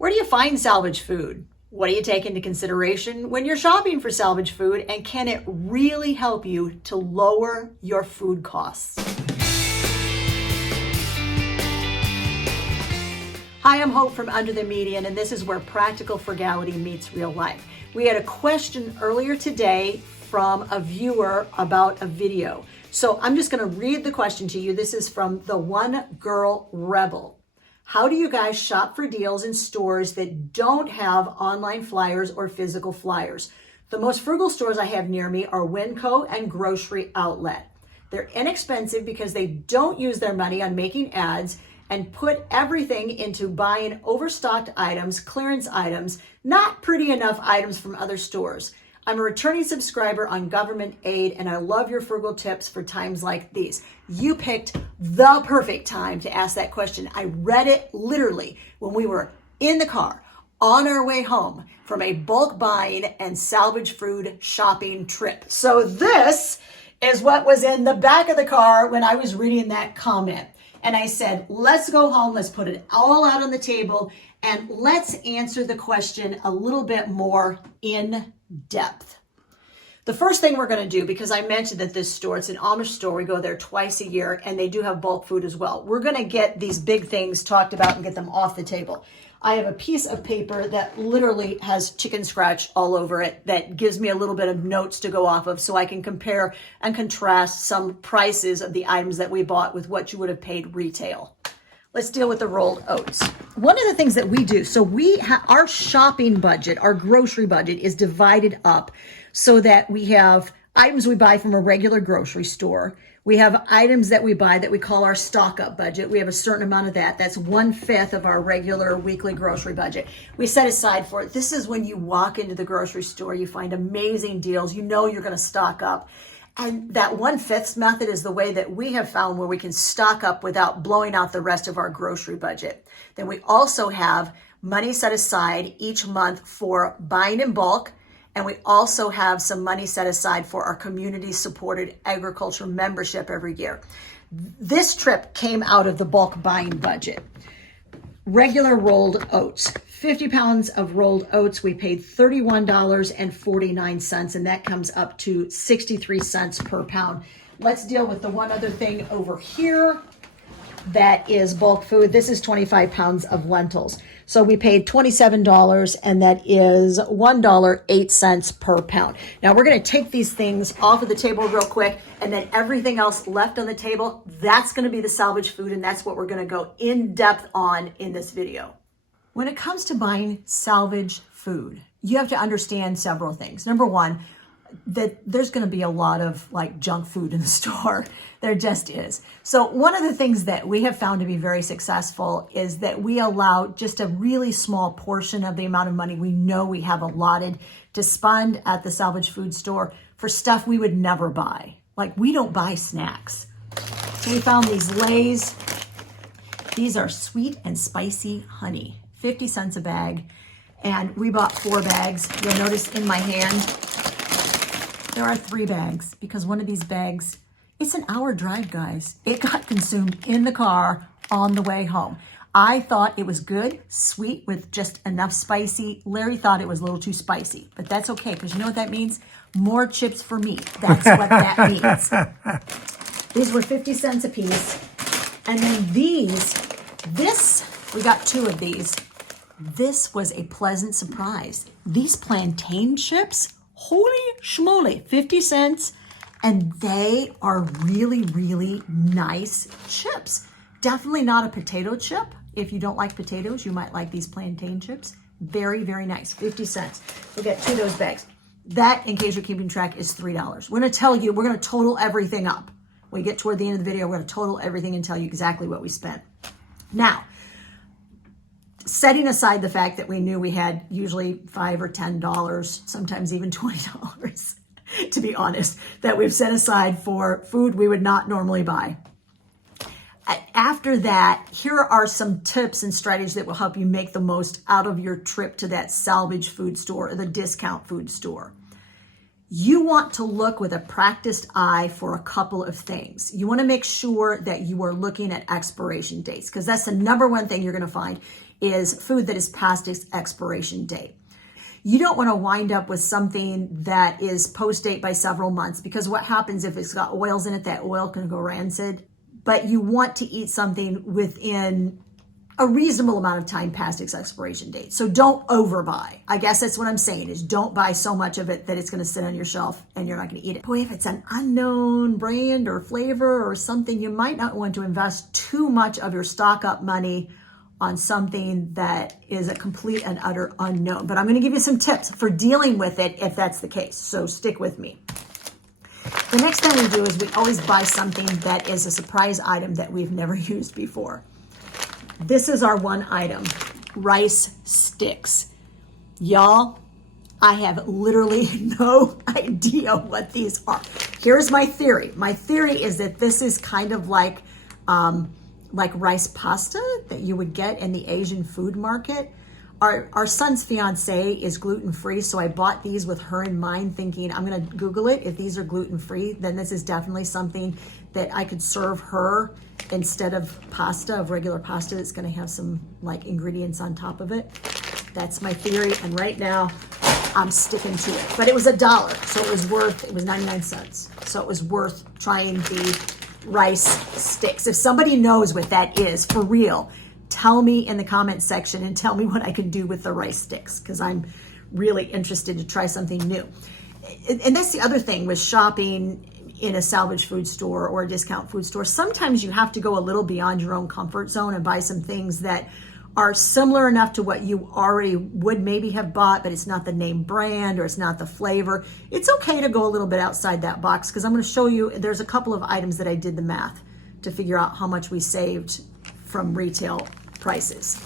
Where do you find salvage food? What do you take into consideration when you're shopping for salvage food? And can it really help you to lower your food costs? Hi, I'm Hope from Under the Median, and this is where practical frugality meets real life. We had a question earlier today from a viewer about a video. So I'm just going to read the question to you. This is from the One Girl Rebel. How do you guys shop for deals in stores that don't have online flyers or physical flyers? The most frugal stores I have near me are Winco and Grocery Outlet. They're inexpensive because they don't use their money on making ads and put everything into buying overstocked items, clearance items, not pretty enough items from other stores. I'm a returning subscriber on government aid, and I love your frugal tips for times like these. You picked the perfect time to ask that question. I read it literally when we were in the car on our way home from a bulk buying and salvage food shopping trip. So this is what was in the back of the car when I was reading that comment. And I said, let's go home, let's put it all out on the table, and let's answer the question a little bit more in depth. The first thing we're going to do, because I mentioned that this store, it's an Amish store, we go there twice a year, and they do have bulk food as well. We're going to get these big things talked about and get them off the table. I have a piece of paper that literally has chicken scratch all over it that gives me a little bit of notes to go off of so I can compare and contrast some prices of the items that we bought with what you would have paid retail. Let's deal with the rolled oats. One of the things that we do, so our shopping budget, our grocery budget is divided up so that we have items we buy from a regular grocery store. We have items that we buy that we call our stock up budget. We have a certain amount of that. That's 1/5 of our regular weekly grocery budget. We set aside for it. This is when you walk into the grocery store, you find amazing deals. You know you're going to stock up. And that 1/5 method is the way that we have found where we can stock up without blowing out the rest of our grocery budget. Then we also have money set aside each month for buying in bulk. And we also have some money set aside for our community-supported agriculture membership every year. This trip came out of the bulk buying budget. Regular rolled oats, 50 pounds of rolled oats, we paid $31.49, and that comes up to 63 cents per pound. Let's deal with the one other thing over here that is bulk food. This is 25 pounds of lentils. So we paid $27, and that is $1.08 per pound. Now we're going to take these things off of the table real quick, and then everything else left on the table, that's going to be the salvage food, and that's what we're going to go in depth on in this video. When it comes to buying salvage food, you have to understand several things. Number one, that there's going to be a lot of like junk food in the store. There just is. So one of the things that we have found to be very successful is that we allow just a really small portion of the amount of money we know we have allotted to spend at the salvage food store for stuff we would never buy. Like we don't buy snacks. So we found these Lay's. These are sweet and spicy honey, 50 cents a bag. And we bought 4 bags. You'll notice in my hand, there are 3 bags because one of these bags, it's an hour drive, guys. It got consumed in the car on the way home. I thought it was good, sweet with just enough spicy. Larry thought it was a little too spicy, but that's okay because you know what that means? More chips for me. That's what that means. These were 50 cents a piece. And then we got 2 of these. This was a pleasant surprise. These plantain chips, holy schmoly, 50 cents. And they are really, really nice chips. Definitely not a potato chip. If you don't like potatoes, you might like these plantain chips. Very, very nice, 50 cents. We'll get 2 of those bags. That, in case you're keeping track, is $3. We're gonna tell you, we're gonna total everything up. When we get toward the end of the video, we're gonna total everything and tell you exactly what we spent. Now, setting aside the fact that we knew we had usually $5 or $10, sometimes even $20, to be honest, that we've set aside for food we would not normally buy. After that, here are some tips and strategies that will help you make the most out of your trip to that salvage food store or the discount food store. You want to look with a practiced eye for a couple of things. You want to make sure that you are looking at expiration dates, because that's the number one thing you're going to find is food that is past its expiration date. You don't want to wind up with something that is post date by several months, because what happens if it's got oils in it, that oil can go rancid. But you want to eat something within a reasonable amount of time past its expiration date. So don't overbuy. I guess that's what I'm saying, is don't buy so much of it that it's going to sit on your shelf and you're not going to eat it. Boy, if it's an unknown brand or flavor or something, you might not want to invest too much of your stock up money on something that is a complete and utter unknown. But I'm going to give you some tips for dealing with it if that's the case. So stick with me. The next thing we do is we always buy something that is a surprise item that we've never used before. This is our one item, rice sticks. Y'all, I have literally no idea what these are. Here's my theory. My theory is that this is kind of like rice pasta that you would get in the Asian food market. Our son's fiance is gluten-free, so I bought these with her in mind, thinking I'm going to Google it. If these are gluten-free, then this is definitely something that I could serve her instead of pasta, of regular pasta. It's going to have some like ingredients on top of it. That's my theory, and right now I'm sticking to it. But it was $1, so it was 99 cents. So it was worth trying the rice sticks. If somebody knows what that is, for real, tell me in the comment section and tell me what I can do with the rice sticks, because I'm really interested to try something new. And that's the other thing with shopping in a salvage food store or a discount food store. Sometimes you have to go a little beyond your own comfort zone and buy some things that are similar enough to what you already would maybe have bought, but it's not the name brand or it's not the flavor. It's okay to go a little bit outside that box, because I'm going to show you, there's a couple of items that I did the math to figure out how much we saved from retail prices.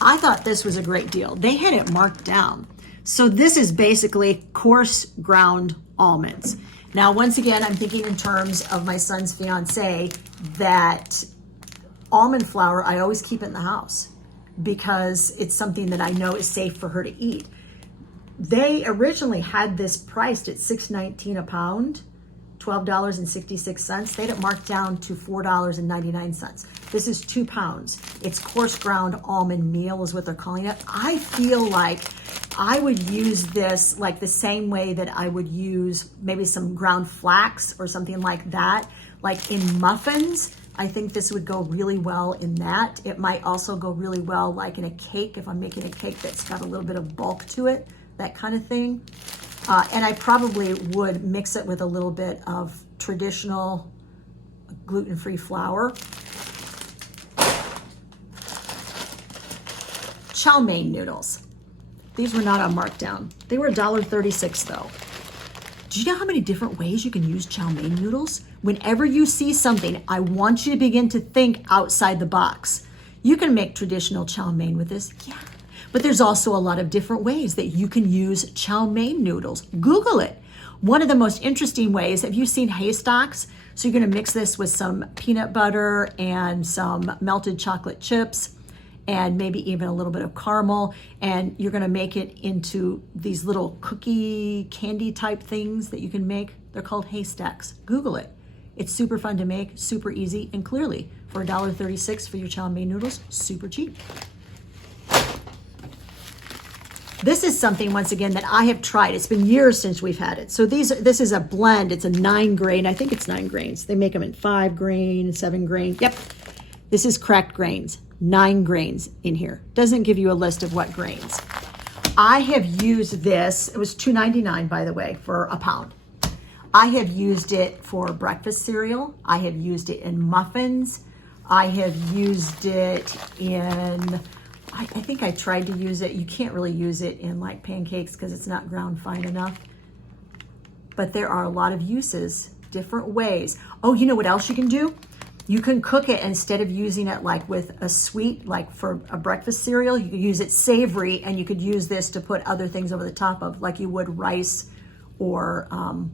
I thought this was a great deal. They had it marked down. So this is basically coarse ground almonds. Now, once again, I'm thinking in terms of my son's fiance, that almond flour, I always keep it in the house because it's something that I know is safe for her to eat. They originally had this priced at $6.19 a pound, $12.66. They had it marked down to $4.99. This is 2 pounds. It's coarse ground almond meal is what they're calling it. I feel like I would use this like the same way that I would use maybe some ground flax or something like that, like in muffins. I think this would go really well in that. It might also go really well like in a cake, if I'm making a cake that's got a little bit of bulk to it, that kind of thing. And I probably would mix it with a little bit of traditional gluten-free flour. Chow mein noodles. These were not on markdown. They were $1.36 though. Do you know how many different ways you can use chow mein noodles? Whenever you see something, I want you to begin to think outside the box. You can make traditional chow mein with this, yeah. But there's also a lot of different ways that you can use chow mein noodles. Google it. One of the most interesting ways, have you seen haystacks? So you're gonna mix this with some peanut butter and some melted chocolate chips and maybe even a little bit of caramel, and you're gonna make it into these little cookie candy type things that you can make. They're called haystacks. Google it. It's super fun to make, super easy, and clearly for $1.36 for your chow mein noodles, super cheap. This is something, once again, that I have tried. It's been years since we've had it. So this is a blend. It's a 9 grain. I think it's 9 grains. They make them in 5 grain, 7 grain. Yep. This is cracked grains. 9 grains in here. Doesn't give you a list of what grains. I have used this. It was $2.99, by the way, for a pound. I have used it for breakfast cereal. I have used it in muffins. I have used it in... I think I tried to use it. You can't really use it in like pancakes because it's not ground fine enough. But there are a lot of uses, different ways. Oh, you know what else you can do? You can cook it instead of using it like with a sweet, like for a breakfast cereal. You could use it savory, and you could use this to put other things over the top of, like you would rice or you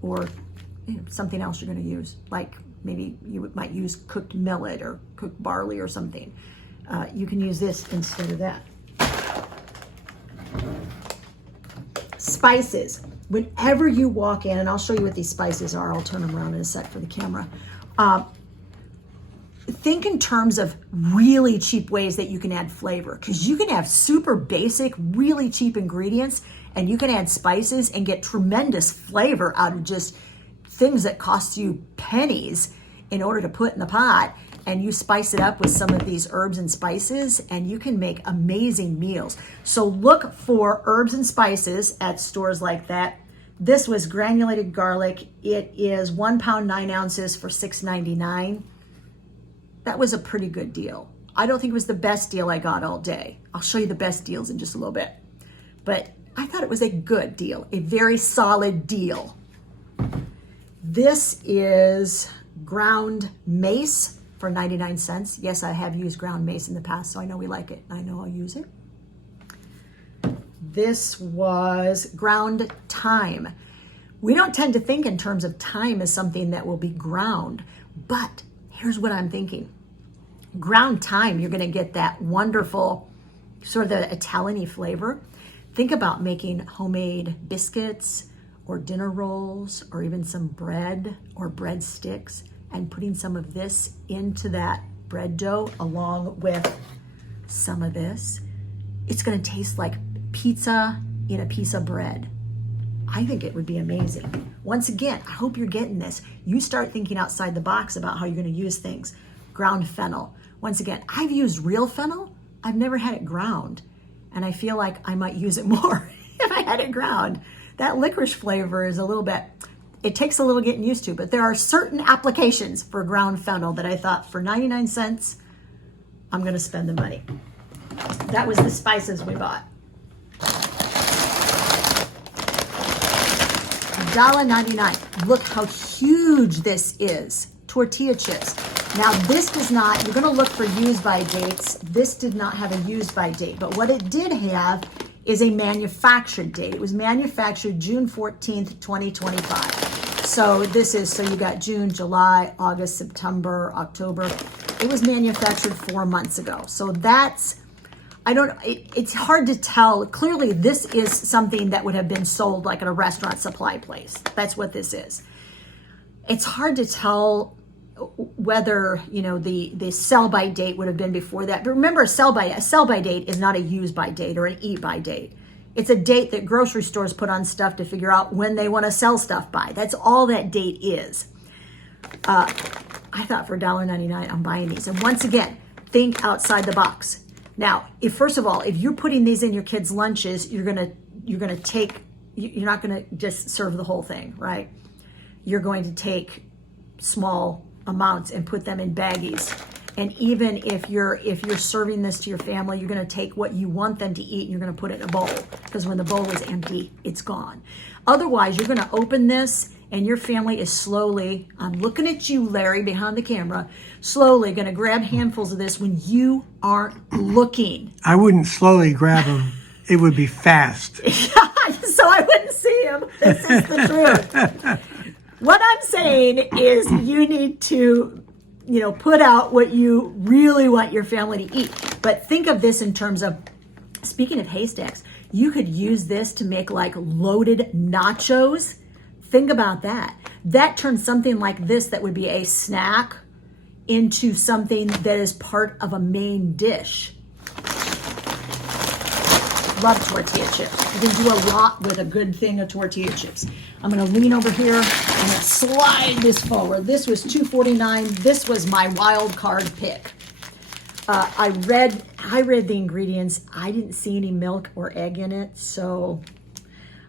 know, something else you're going to use. Like maybe you might use cooked millet or cooked barley or something. You can use this instead of that. spices. Whenever you walk in, and I'll show you what these spices are. I'll turn them around in a sec for the camera. Think in terms of really cheap ways that you can add flavor, because you can have super basic, really cheap ingredients, and you can add spices and get tremendous flavor out of just things that cost you pennies in order to put in the pot. And you spice it up with some of these herbs and spices, and you can make amazing meals. So look for herbs and spices at stores like that. This was granulated garlic. It is 1 pound, 9 ounces for $6.99. That was a pretty good deal. I don't think it was the best deal I got all day. I'll show you the best deals in just a little bit. But I thought it was a good deal, a very solid deal. This is ground mace for 99 cents. Yes, I have used ground mace in the past, so I know we like it. I know I'll use it. This was ground thyme. We don't tend to think in terms of thyme as something that will be ground, but here's what I'm thinking. Ground thyme, you're gonna get that wonderful sort of the Italian-y flavor. Think about making homemade biscuits or dinner rolls or even some bread or breadsticks and putting some of this into that bread dough along with some of this. It's gonna taste like pizza in a piece of bread. I think it would be amazing. Once again, I hope you're getting this. You start thinking outside the box about how you're gonna use things. Ground fennel. Once again, I've used real fennel. I've never had it ground. And I feel like I might use it more if I had it ground. That licorice flavor is a little bit, it takes a little getting used to, but there are certain applications for ground fennel that I thought for 99 cents, I'm gonna spend the money. That was the spices we bought. $1.99. Look how huge this is. Tortilla chips. Now this does not, you're gonna look for use by dates. This did not have a use by date, but what it did have is a manufactured date. It was manufactured June 14th, 2025. So this is, so you got June, July, August, September, October. It was manufactured 4 months ago. So that's, it's hard to tell. Clearly this is something that would have been sold like at a restaurant supply place. That's what this is. It's hard to tell whether, you know, the sell by date would have been before that. But remember, a sell by date is not a use by date or an eat by date. It's a date that grocery stores put on stuff to figure out when they want to sell stuff by. That's all that date is. I thought for $1.99 I'm buying these. And once again, think outside the box. Now, first of all, if you're putting these in your kids' lunches, you're not gonna just serve the whole thing, right? You're going to take small amounts and put them in baggies. And even if you're serving this to your family, you're gonna take what you want them to eat and you're gonna put it in a bowl, because when the bowl is empty, it's gone. Otherwise, you're gonna open this and your family is slowly, I'm looking at you, Larry, behind the camera, slowly gonna grab handfuls of this when you aren't looking. I wouldn't slowly grab them. It would be fast. So I wouldn't see them. This is the truth. What I'm saying is you need to, you know, put out what you really want your family to eat. But think of this in terms of, speaking of haystacks, you could use this to make like loaded nachos. Think about that. That turns something like this that would be a snack into something that is part of a main dish. Love tortilla chips. You can do a lot with a good thing of tortilla chips. I'm gonna lean over here and slide this forward. This was $2.49. This was my wild card pick. I read the ingredients. I didn't see any milk or egg in it, so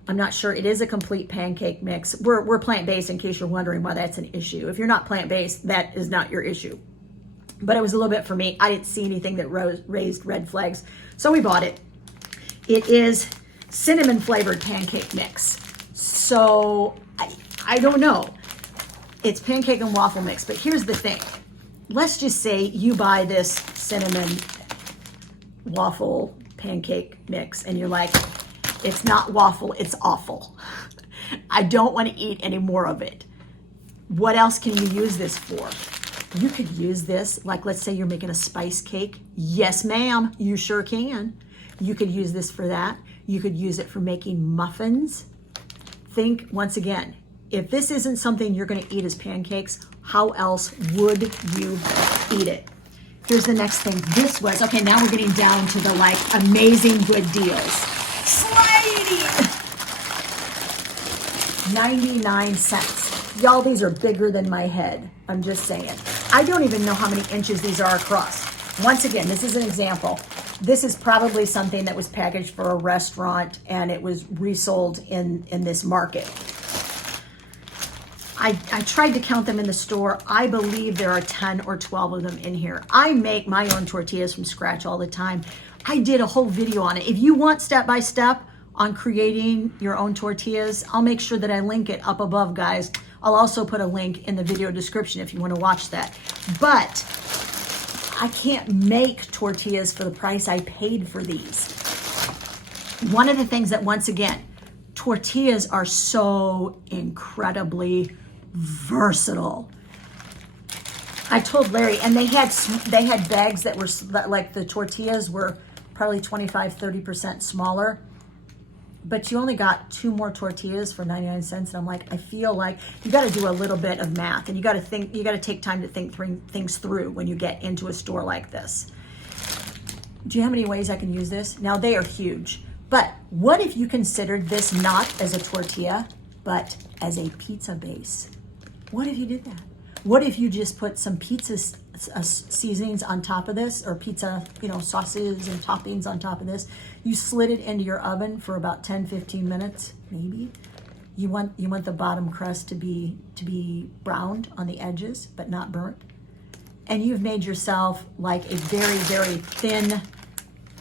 I'm not sure. It is a complete pancake mix. We're plant-based, in case you're wondering why that's an issue. If you're not plant-based, that is not your issue. But it was a little bit for me. I didn't see anything that raised red flags, so we bought it. It is cinnamon flavored pancake mix. So I don't know. It's pancake and waffle mix, but here's the thing. Let's just say you buy this cinnamon waffle pancake mix and you're like, it's not waffle, it's awful. I don't want to eat any more of it. What else can you use this for? You could use this, like let's say you're making a spice cake. Yes, ma'am, you sure can. You could use this for that. You could use it for making muffins. Think, once again, if this isn't something you're going to eat as pancakes, how else would you eat it? Here's the next thing. This was, okay, now we're getting down to the like amazing good deals. Sliding! 99 cents. Y'all, these are bigger than my head. I'm just saying. I don't even know how many inches these are across. Once again, this is an example. This is probably something that was packaged for a restaurant and it was resold in this market. I tried to count them in the store. I believe there are 10 or 12 of them in here. I make my own tortillas from scratch all the time. I did a whole video on it. If you want step-by-step on creating your own tortillas, I'll make sure that I link it up above, guys. I'll also put a link in the video description if you want to watch that. But I can't make tortillas for the price I paid for these. One of the things that, once again, tortillas are so incredibly versatile. I told Larry, and they had bags that were like, the tortillas were probably 25-30% smaller, but you only got 2 more tortillas for 99 cents. And I'm like, I feel like you got to do a little bit of math, and you got to think, you got to take time to think things through when you get into a store like this. Do you know how many ways I can use this? Now, they are huge, but what if you considered this not as a tortilla, but as a pizza base? What if you did that? What if you just put some pizza seasonings on top of this, or pizza, sauces and toppings on top of this? You slid it into your oven for about 10-15 minutes, maybe. You want the bottom crust to be browned on the edges, but not burnt. And you've made yourself like a very, very thin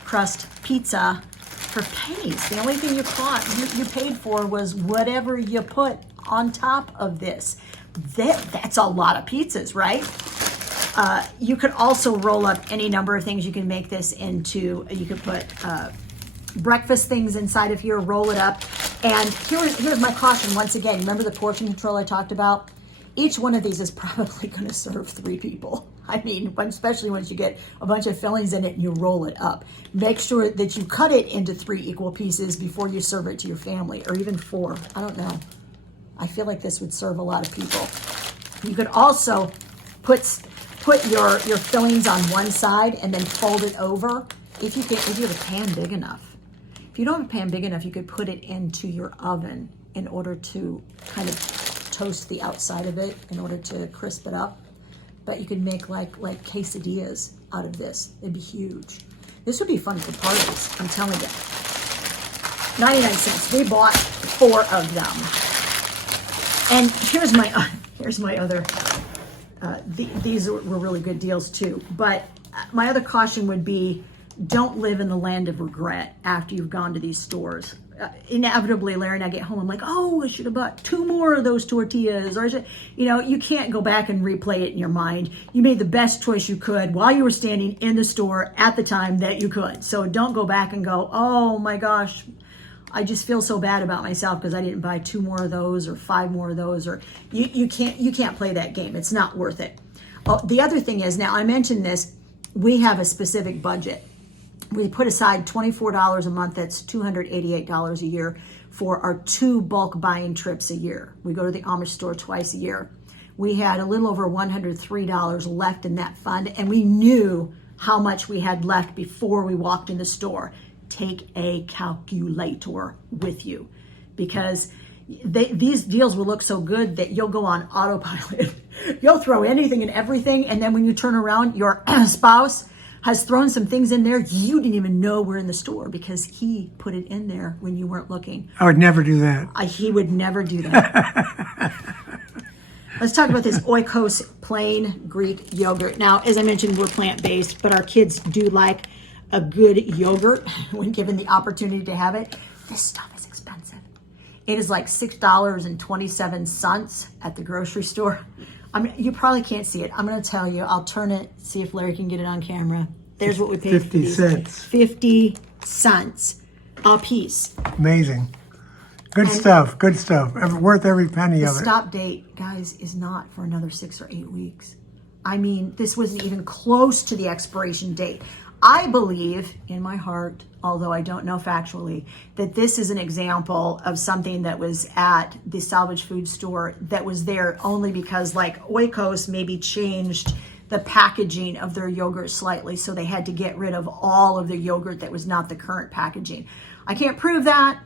crust pizza for pennies. The only thing you paid for was whatever you put on top of this. That's a lot of pizzas, right? You could also roll up any number of things. You can make this into, you could put breakfast things inside of here, roll it up. And here's my caution once again. Remember the portion control I talked about? Each one of these is probably going to serve 3 people. I mean, especially once you get a bunch of fillings in it and you roll it up. Make sure that you cut it into 3 equal pieces before you serve it to your family, or even 4. I don't know. I feel like this would serve a lot of people. You could also put your fillings on one side and then fold it over. If you have a pan big enough. If you don't have a pan big enough, you could put it into your oven in order to kind of toast the outside of it in order to crisp it up. But you could make like quesadillas out of this. It'd be huge. This would be fun for parties, I'm telling you. 99 cents. We bought 4 of them. And here's my other, these were really good deals too. But my other caution would be, don't live in the land of regret after you've gone to these stores. Inevitably, Larry and I get home, I'm like, oh, I should have bought 2 more of those tortillas. Or, you can't go back and replay it in your mind. You made the best choice you could while you were standing in the store at the time that you could. So don't go back and go, oh my gosh, I just feel so bad about myself because I didn't buy 2 more of those or 5 more of those. Or you can't play that game. It's not worth it. Oh, the other thing is, now I mentioned this, we have a specific budget. We put aside $24 a month. That's $288 a year for our 2 bulk buying trips a year. We go to the Amish store twice a year. We had a little over $103 left in that fund, and we knew how much we had left before we walked in the store. Take a calculator with you, because these deals will look so good that you'll go on autopilot. You'll throw anything and everything, and then when you turn around, your spouse has thrown some things in there you didn't even know were in the store because he put it in there when you weren't looking. I would never do that. He would never do that. Let's talk about this Oikos plain Greek yogurt. Now, as I mentioned, we're plant-based, but our kids do like a good yogurt when given the opportunity to have it. This stuff is expensive. It is like $6.27 at the grocery store. You probably can't see it. I'm going to tell you. I'll turn it, see if Larry can get it on camera. There's what we paid 50 for these. cents. 50 cents a piece. Amazing. Good stuff. Good stuff. Worth every penny of it. The stop date, guys, is not for another 6 or 8 weeks. I mean, this wasn't even close to the expiration date. I believe in my heart, although I don't know factually, that this is an example of something that was at the Salvage food store that was there only because like Oikos maybe changed the packaging of their yogurt slightly, so they had to get rid of all of the yogurt that was not the current packaging. I can't prove that,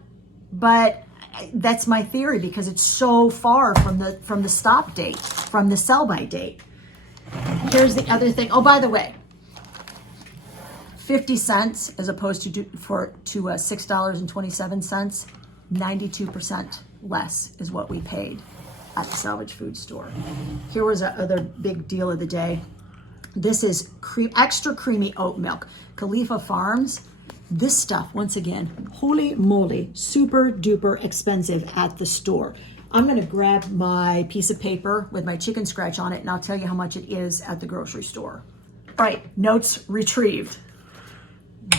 but that's my theory because it's so far from the stop date, from the sell-by date. Here's the other thing. Oh, by the way, 50 cents as opposed to $6.27, 92% less is what we paid at the Salvage food store. Here was another big deal of the day. This is extra creamy oat milk. Khalifa Farms. This stuff, once again, holy moly, super duper expensive at the store. I'm gonna grab my piece of paper with my chicken scratch on it and I'll tell you how much it is at the grocery store. All right, notes retrieved.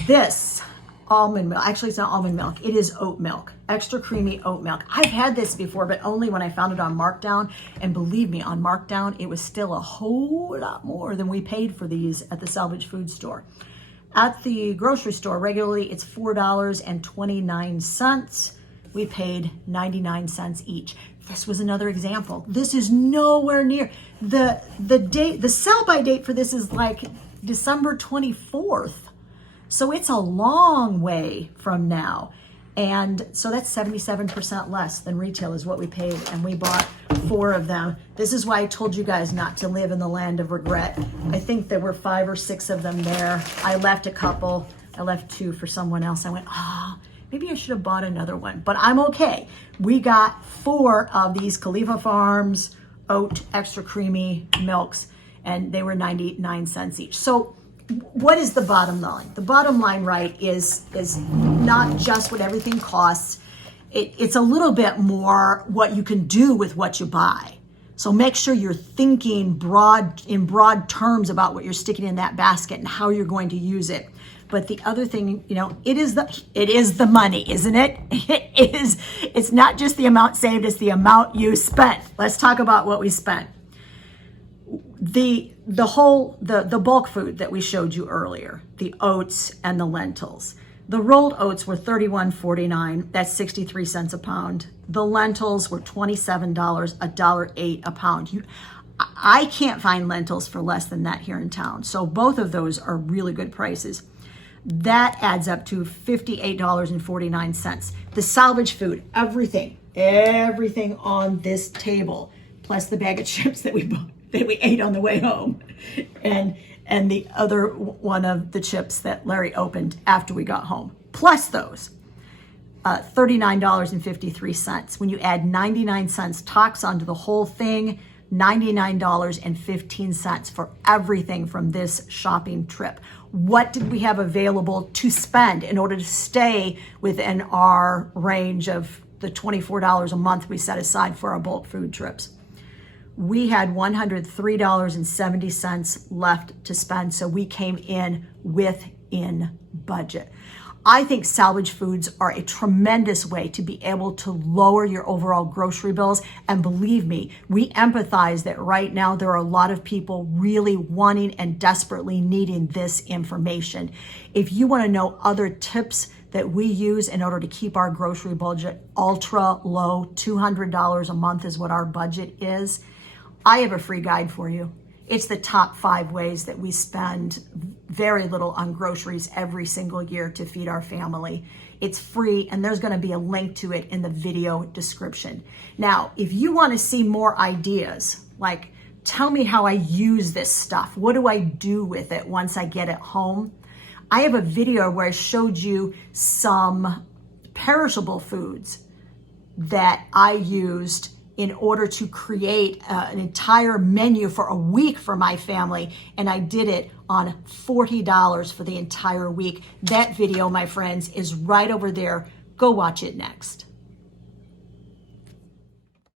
This almond milk, actually it's not almond milk, it is oat milk, extra creamy oat milk. I've had this before, but only when I found it on markdown. And believe me, on markdown, it was still a whole lot more than we paid for these at the Salvage food store. At the grocery store, regularly it's $4.29. We paid 99 cents each. This was another example. This is nowhere near the date. The sell-by date for this is like December 24th. So it's a long way from now. And so that's 77% less than retail is what we paid. And we bought 4 of them. This is why I told you guys not to live in the land of regret. I think there were 5 or 6 of them there. I left a couple. I left 2 for someone else. I went, maybe I should have bought another one, but I'm okay. We got 4 of these Khalifa Farms oat extra creamy milks, and they were 99 cents each. So what is the bottom line? The bottom line, right, is not just what everything costs. It's a little bit more what you can do with what you buy. So make sure you're thinking in broad terms about what you're sticking in that basket and how you're going to use it. But the other thing, it is the money, isn't it? It's not just the amount saved, it's the amount you spent. Let's talk about what we spent. The bulk food that we showed you earlier, the oats and the lentils. The rolled oats were $31.49. That's 63 cents a pound. The lentils were $27, $1.08 a pound. I can't find lentils for less than that here in town. So both of those are really good prices. That adds up to $58.49. The salvage food, everything on this table, plus the bag of chips that we bought, that we ate on the way home, and the other one of the chips that Larry opened after we got home, plus those, $39.53. When you add 99 cents tax onto the whole thing, $99.15 for everything from this shopping trip. What did we have available to spend in order to stay within our range of the $24 a month we set aside for our bulk food trips? We had $103.70 left to spend, so we came in within budget. I think salvage foods are a tremendous way to be able to lower your overall grocery bills. And believe me, we empathize that right now there are a lot of people really wanting and desperately needing this information. If you want to know other tips that we use in order to keep our grocery budget ultra low, $200 a month is what our budget is, I have a free guide for you. It's the top 5 ways that we spend very little on groceries every single year to feed our family. It's free, and there's going to be a link to it in the video description. Now, if you want to see more ideas, like tell me how I use this stuff, what do I do with it once I get it home? I have a video where I showed you some perishable foods that I used in order to create an entire menu for a week for my family. And I did it on $40 for the entire week. That video, my friends, is right over there. Go watch it next.